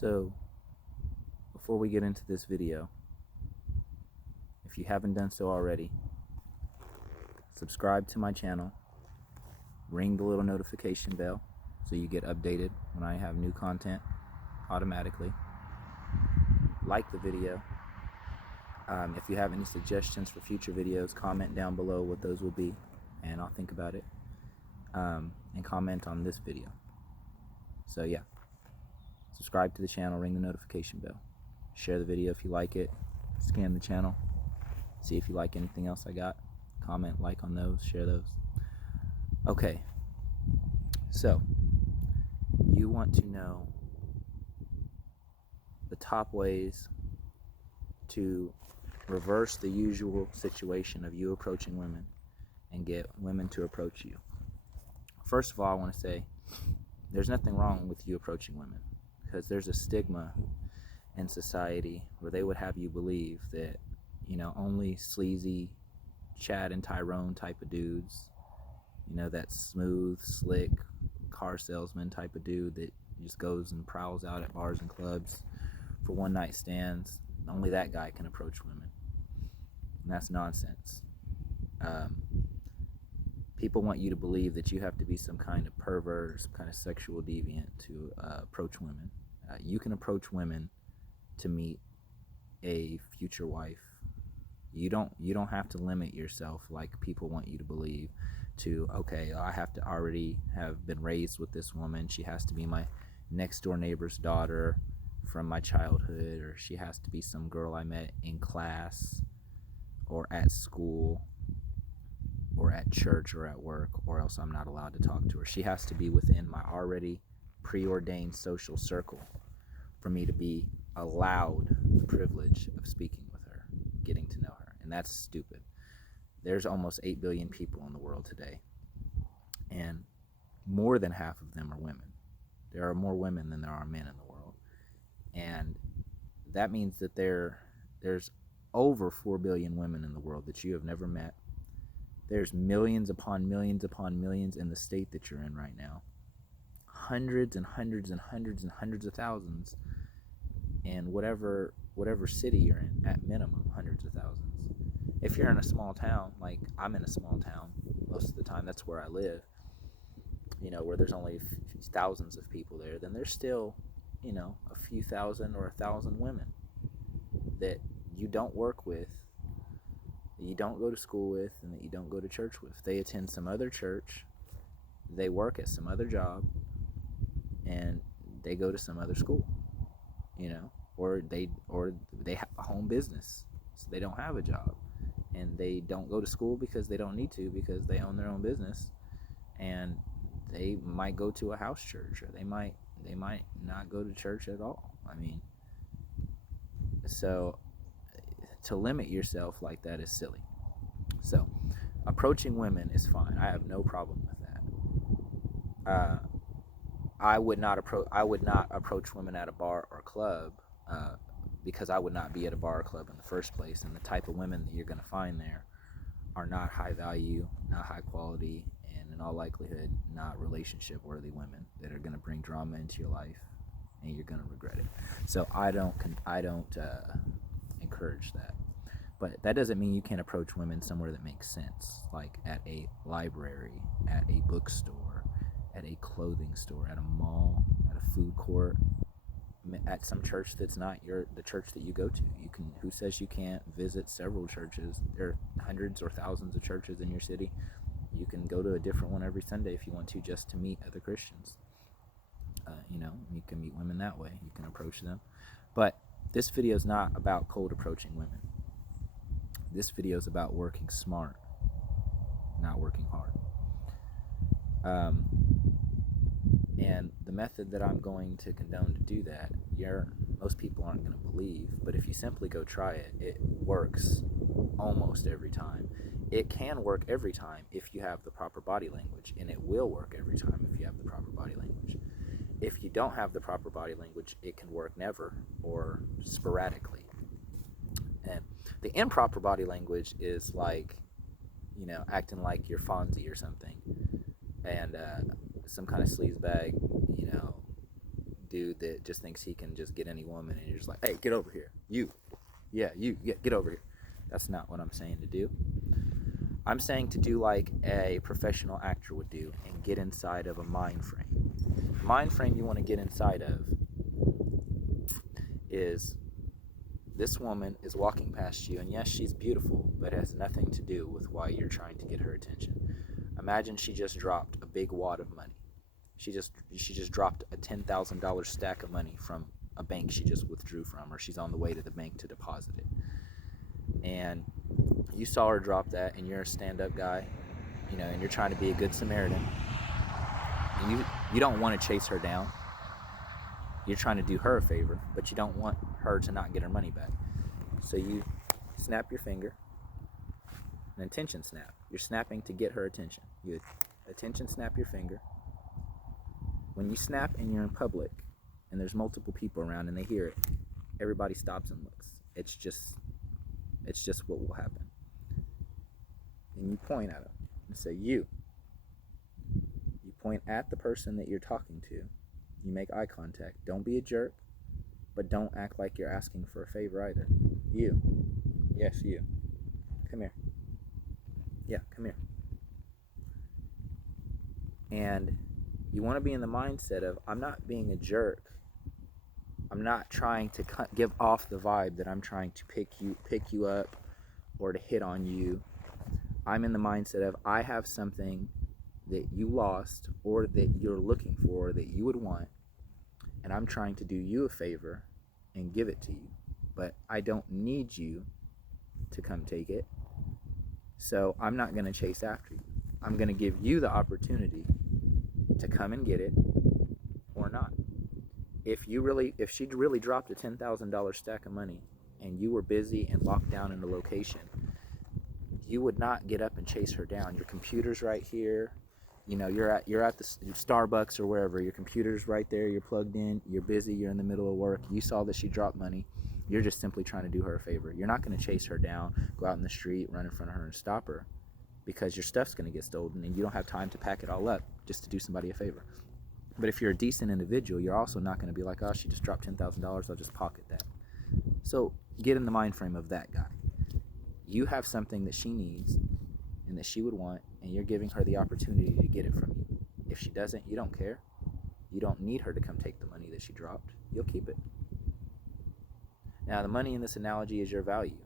So, before we get into this video, if you haven't done so already, subscribe to my channel, ring the little notification bell so you get updated when I have new content automatically. Like the video. If you have any suggestions for future videos, comment down below what those will be, and I'll think about it. And comment on this video. So yeah, subscribe to the channel, ring the notification bell, share the video if you like it, scan the channel, see if you like anything else I got, comment, like on those, share those. Okay, so you want to know the top ways to reverse the usual situation of you approaching women and get women to approach you. First of all, I want to say there's nothing wrong with you approaching women, because there's a stigma in society where they would have you believe that, only sleazy Chad and Tyrone type of dudes, that smooth, slick car salesman type of dude that just goes and prowls out at bars and clubs for one night stands, only that guy can approach women. And that's nonsense. People want you to believe that you have to be some kind of pervert, some kind of sexual deviant to approach women. You can approach women to meet a future wife. You don't have to limit yourself like people want you to believe to, okay, I have to already have been raised with this woman. She has to be my next door neighbor's daughter from my childhood, or she has to be some girl I met in class or at school or at church or at work, or else I'm not allowed to talk to her. She has to be within my already preordained social circle for me to be allowed the privilege of speaking with her, getting to know her. And that's stupid. There's almost 8 billion people in the world today, and more than half of them are women. There are more women than there are men in the world. And that means that there's over 4 billion women in the world that you have never met. There's millions upon millions upon millions in the state that you're in right now. Hundreds and hundreds and hundreds and hundreds of thousands in whatever city you're in, at minimum, hundreds of thousands. If you're in a small town, like I'm in a small town most of the time, that's where I live, where there's only thousands of people there, then there's still, a few thousand or 1,000 women that you don't work with, that you don't go to school with, and that you don't go to church with. They attend some other church, they work at some other job, and they go to some other school, or they have a home business, so they don't have a job, and they don't go to school because they don't need to, because they own their own business, and they might go to a house church, or they might not go to church at all. So to limit yourself like that is silly. So approaching women is fine. I have no problem with that. I would not approach women at a bar or club, because I would not be at a bar or club in the first place, and the type of women that you're going to find there are not high value, not high quality, and in all likelihood not relationship worthy women that are going to bring drama into your life, and you're going to regret it. So I don't encourage that. But that doesn't mean you can't approach women somewhere that makes sense, like at a library, at a bookstore, at a clothing store, at a mall, at a food court, at some church that's not the church that you go to. Who says you can't visit several churches? There are hundreds or thousands of churches in your city. You can go to a different one every Sunday if you want to, just to meet other Christians. You can meet women that way. You can approach them. But this video is not about cold approaching women. This video is about working smart, not working hard. And the method that I'm going to condone to do that, most people aren't going to believe, but if you simply go try it, it works almost every time. It can work every time if you have the proper body language, and it will work every time if you have the proper body language. If you don't have the proper body language, it can work never or sporadically. And the improper body language is like, acting like you're Fonzie or something, and some kind of sleazebag, dude that just thinks he can just get any woman, and you're just like, hey, get over here. You. Yeah, you. Yeah, get over here. That's not what I'm saying to do. I'm saying to do like a professional actor would do and get inside of a mind frame. The mind frame you want to get inside of is this woman is walking past you, and yes, she's beautiful, but it has nothing to do with why you're trying to get her attention. Imagine she just dropped a big wad of money. She just dropped a $10,000 stack of money from a bank she just withdrew from, or she's on the way to the bank to deposit it. And you saw her drop that, and you're a stand-up guy, and you're trying to be a good Samaritan. You don't want to chase her down. You're trying to do her a favor, but you don't want her to not get her money back. So you snap your finger, an attention snap. You're snapping to get her attention. You attention snap your finger. When you snap and you're in public and there's multiple people around and they hear it, everybody stops and looks. It's just what will happen. And you point at them and say, you point at the person that you're talking to. You make eye contact. Don't be a jerk, but don't act like you're asking for a favor either. You. Yes, you. Come here. Yeah, come here. And you want to be in the mindset of, I'm not being a jerk. I'm not trying to give off the vibe that I'm trying to pick you up or to hit on you. I'm in the mindset of, I have something that you lost or that you're looking for that you would want, and I'm trying to do you a favor and give it to you. But I don't need you to come take it, so I'm not going to chase after you. I'm going to give you the opportunity to come and get it or not. If she really dropped a $10,000 stack of money and you were busy and locked down in a location, you would not get up and chase her down. Your computer's right here. You're at the Starbucks or wherever. Your computer's right there. You're plugged in. You're busy. You're in the middle of work. You saw that she dropped money. You're just simply trying to do her a favor. You're not going to chase her down, go out in the street, run in front of her and stop her, because your stuff's going to get stolen and you don't have time to pack it all up just to do somebody a favor. But if you're a decent individual, you're also not going to be like, oh, she just dropped $10,000, I'll just pocket that. So get in the mind frame of that guy. You have something that she needs and that she would want, and you're giving her the opportunity to get it from you. If she doesn't, you don't care. You don't need her to come take the money that she dropped. You'll keep it. Now, the money in this analogy is your value.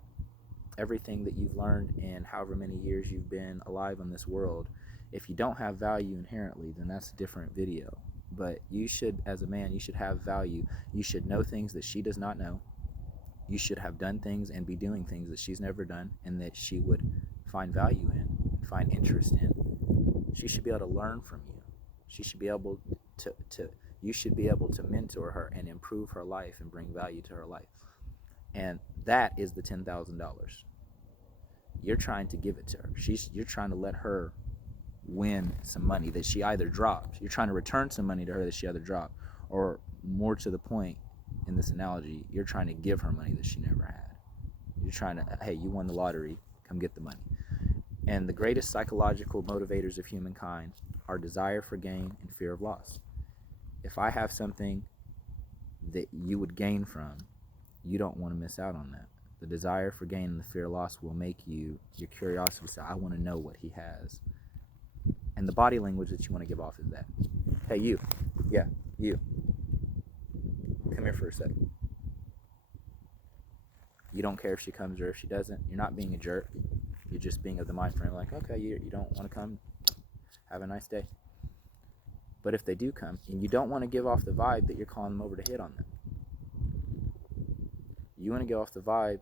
Everything that you've learned in however many years you've been alive in this world, if you don't have value inherently, then that's a different video. But you should, as a man, you should have value. You should know things that she does not know. You should have done things and be doing things that she's never done and that she would find value in, find interest in. She should be able to learn from you. She should be able you should be able to mentor her and improve her life and bring value to her life. And that is the $10,000. You're trying to give it to her. You're trying to let her win some money that she either dropped. You're trying to return some money to her that she either dropped, or more to the point in this analogy, you're trying to give her money that she never had. You're trying to, hey, you won the lottery, come get the money. And the greatest psychological motivators of humankind are desire for gain and fear of loss. If I have something that you would gain from, you don't want to miss out on that. The desire for gain and the fear of loss will make your curiosity will say, I want to know what he has. And the body language that you want to give off is that. Hey, you. Yeah, you. Come here for a second. You don't care if she comes or if she doesn't. You're not being a jerk. You're just being of the mind frame like, okay, you don't want to come. Have a nice day. But if they do come, and you don't want to give off the vibe that you're calling them over to hit on them. You want to give off the vibe,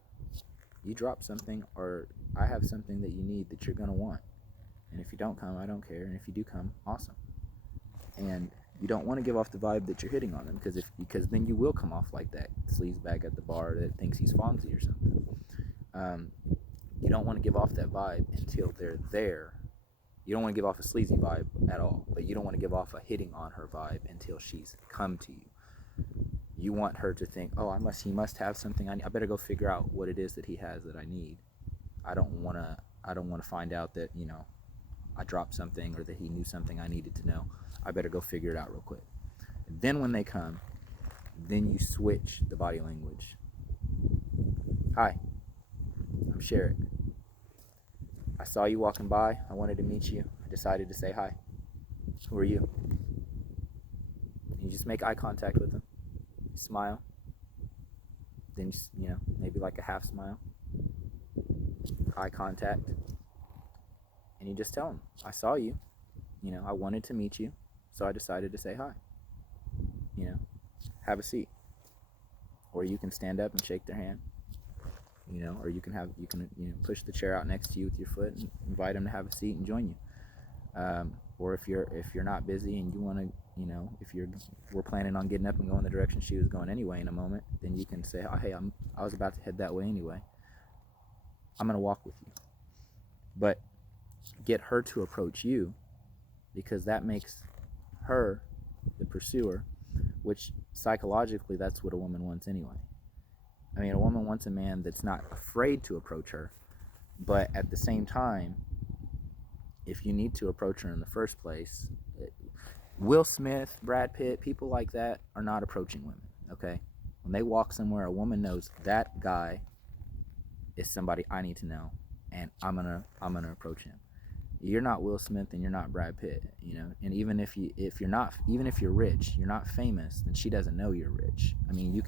you drop something, or I have something that you need that you're going to want. And if you don't come, I don't care. And if you do come, awesome. And you don't want to give off the vibe that you're hitting on them, because then you will come off like that sleazebag at the bar that thinks he's Fonzie or something. You don't want to give off that vibe until they're there. You don't want to give off a sleazy vibe at all, but you don't want to give off a hitting on her vibe until she's come to you. You want her to think, oh, he must have something I need. I better go figure out what it is that he has that I need. I don't want to find out that, I dropped something or that he knew something I needed to know. I better go figure it out real quick. And then when they come, Then you switch the body language. Hi, I'm Sherrick. I saw you walking by. I wanted to meet you. I decided to say hi. Who are you? And you just make eye contact with them. You smile. Then, maybe like a half smile. Eye contact. And you just tell them, I saw you. I wanted to meet you. So I decided to say hi. Have a seat. Or you can stand up and shake their hand. Or you can push the chair out next to you with your foot and invite them to have a seat and join you. Or if you're not busy and you want to, we're planning on getting up and going the direction she was going anyway in a moment, then you can say, oh, hey, I was about to head that way anyway. I'm going to walk with you. But get her to approach you, because that makes her the pursuer, which psychologically that's what a woman wants anyway. I mean, a woman wants a man that's not afraid to approach her, but at the same time, if you need to approach her in the first place, Will Smith, Brad Pitt, people like that are not approaching women, okay? When they walk somewhere, a woman knows that guy is somebody I need to know, and I'm gonna approach him. You're not Will Smith and you're not Brad Pitt, and even if you're rich, you're not famous, then she doesn't know you're rich. I mean, you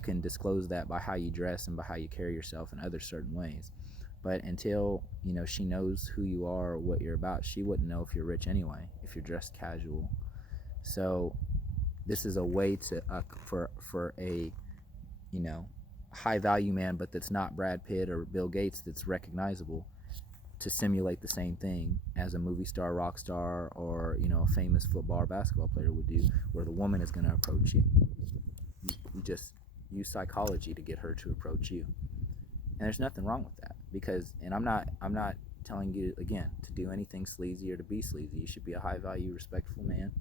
can disclose that by how you dress and by how you carry yourself in other certain ways. But until, she knows who you are or what you're about, she wouldn't know if you're rich anyway, if you're dressed casual. So this is a way to, for a, high value man, but that's not Brad Pitt or Bill Gates, that's recognizable, to simulate the same thing as a movie star, rock star, or, a famous football or basketball player would do, where the woman is going to approach you. You just use psychology to get her to approach you. And there's nothing wrong with that, because, and I'm not telling you, again, to do anything sleazy or to be sleazy. You should be a high value, respectful man.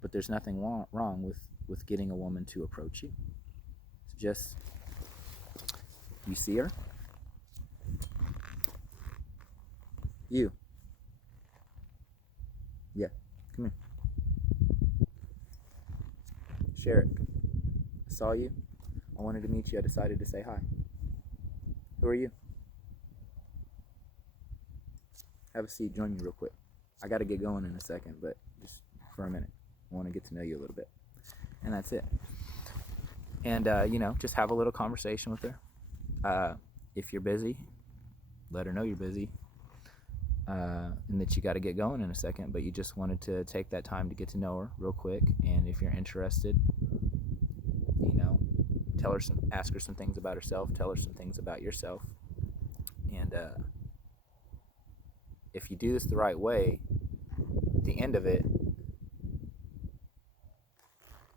But there's nothing wrong with getting a woman to approach you. It's just, you see her? You. Yeah, come here. Sherrick, I saw you. I wanted to meet you. I decided to say hi. Who are you? Have a seat. Join me real quick. I got to get going in a second, but just for a minute. I want to get to know you a little bit. And that's it. And, just have a little conversation with her. If you're busy, let her know you're busy. And that you got to get going in a second, but you just wanted to take that time to get to know her real quick. And if you're interested, ask her some things about herself, tell her some things about yourself. And if you do this the right way, at the end of it,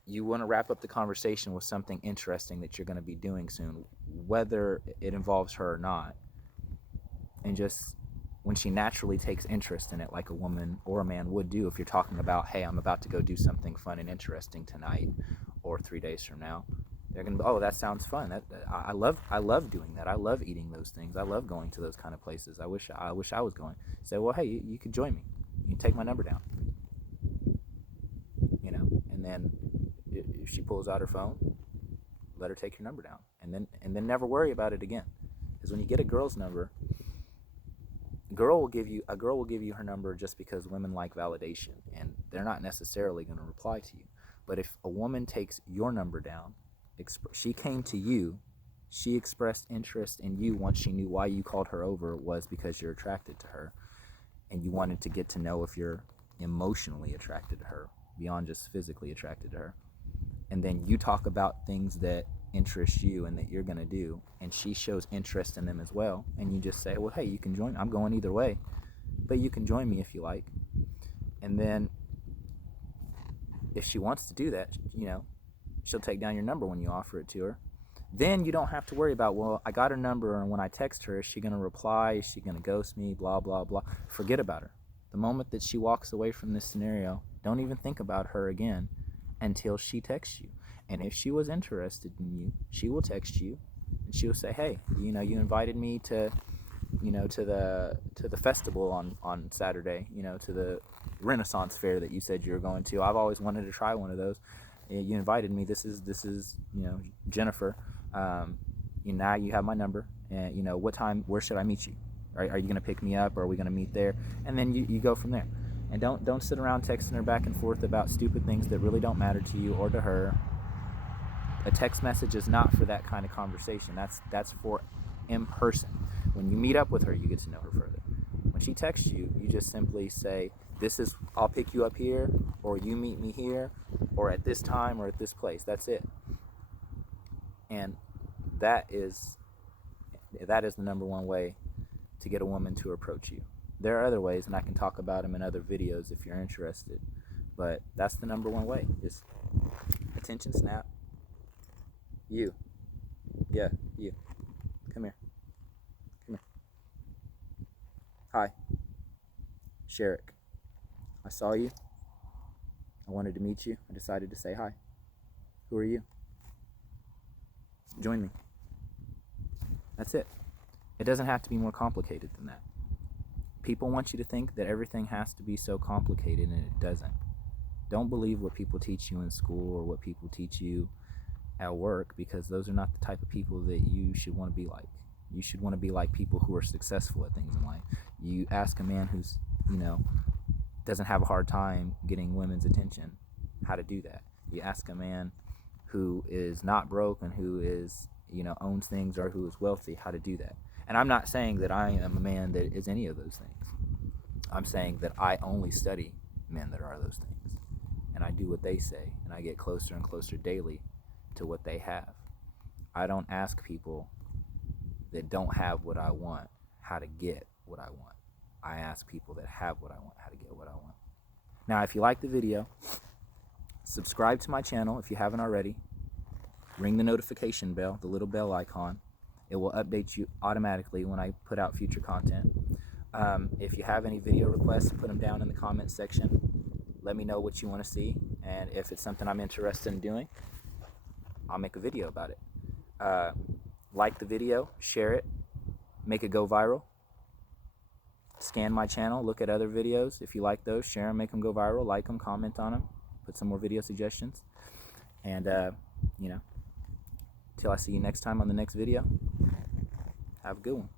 you want to wrap up the conversation with something interesting that you're going to be doing soon, whether it involves her or not. And just when she naturally takes interest in it, like a woman or a man would do if you're talking about, hey, I'm about to go do something fun and interesting tonight or 3 days from now, they're going to be, oh, that sounds fun. I love doing that. I love eating those things. I love going to those kind of places. I wish I was going. Say, well, hey, you could join me. You can take my number down. And then if she pulls out her phone, let her take your number down, and then never worry about it again. Because when you get a girl's number, a girl will give you her number just because women like validation, and they're not necessarily going to reply to you. But if a woman takes your number down, she came to you, she expressed interest in you once she knew why you called her over was because you're attracted to her, and you wanted to get to know if you're emotionally attracted to her beyond just physically attracted to her. And then you talk about things that interest you and that you're going to do, and she shows interest in them as well, and you just say, well, hey, you can join. I'm going either way, but you can join me if you like. And then if she wants to do that, she'll take down your number when you offer it to her. Then you don't have to worry about, well, I got her number, and when I text her, is she going to reply? Is she going to ghost me? Blah, blah, blah. Forget about her. The moment that she walks away from this scenario, don't even think about her again until she texts you. And if she was interested in you, she will text you, and she will say, hey, you invited me to the festival on Saturday, to the Renaissance fair that you said you were going to. I've always wanted to try one of those. You invited me. This is Jennifer. Now you have my number, and what time, where should I meet you? Are you gonna pick me up, or are we gonna meet there? And then you go from there. And don't sit around texting her back and forth about stupid things that really don't matter to you or to her. A text message is not for that kind of conversation. That's for in person. When you meet up with her, you get to know her further. When she texts you, you just simply say, I'll pick you up here, or you meet me here, or at this time, or at this place. That's it. And that is the number one way to get a woman to approach you. There are other ways, and I can talk about them in other videos if you're interested. But that's the number one way. Just attention, snap. You. Yeah, you. Come here. Come here. Hi. Sherrick. I saw you. I wanted to meet you. I decided to say hi. Who are you? Join me. That's it. It doesn't have to be more complicated than that. People want you to think that everything has to be so complicated, and it doesn't. Don't believe what people teach you in school or what people teach you at work, because those are not the type of people that you should want to be like. You should want to be like people who are successful at things in life. You ask a man who's, doesn't have a hard time getting women's attention how to do that. You ask a man who is not broke and who is, owns things, or who is wealthy, how to do that. And I'm not saying that I am a man that is any of those things. I'm saying that I only study men that are those things. And I do what they say, and I get closer and closer daily to what they have. I don't ask people that don't have what I want how to get what I want. I ask people that have what I want how to get what I want. Now, if you like the video, subscribe to my channel if you haven't already. Ring the notification bell, the little bell icon. It will update you automatically when I put out future content. If you have any video requests, put them down in the comment section. Let me know what you want to see, and if it's something I'm interested in doing, I'll make a video about it. Like the video, share it, make it go viral. Scan my channel, look at other videos. If you like those, share them, make them go viral, like them, comment on them, put some more video suggestions. And, till I see you next time on the next video, have a good one.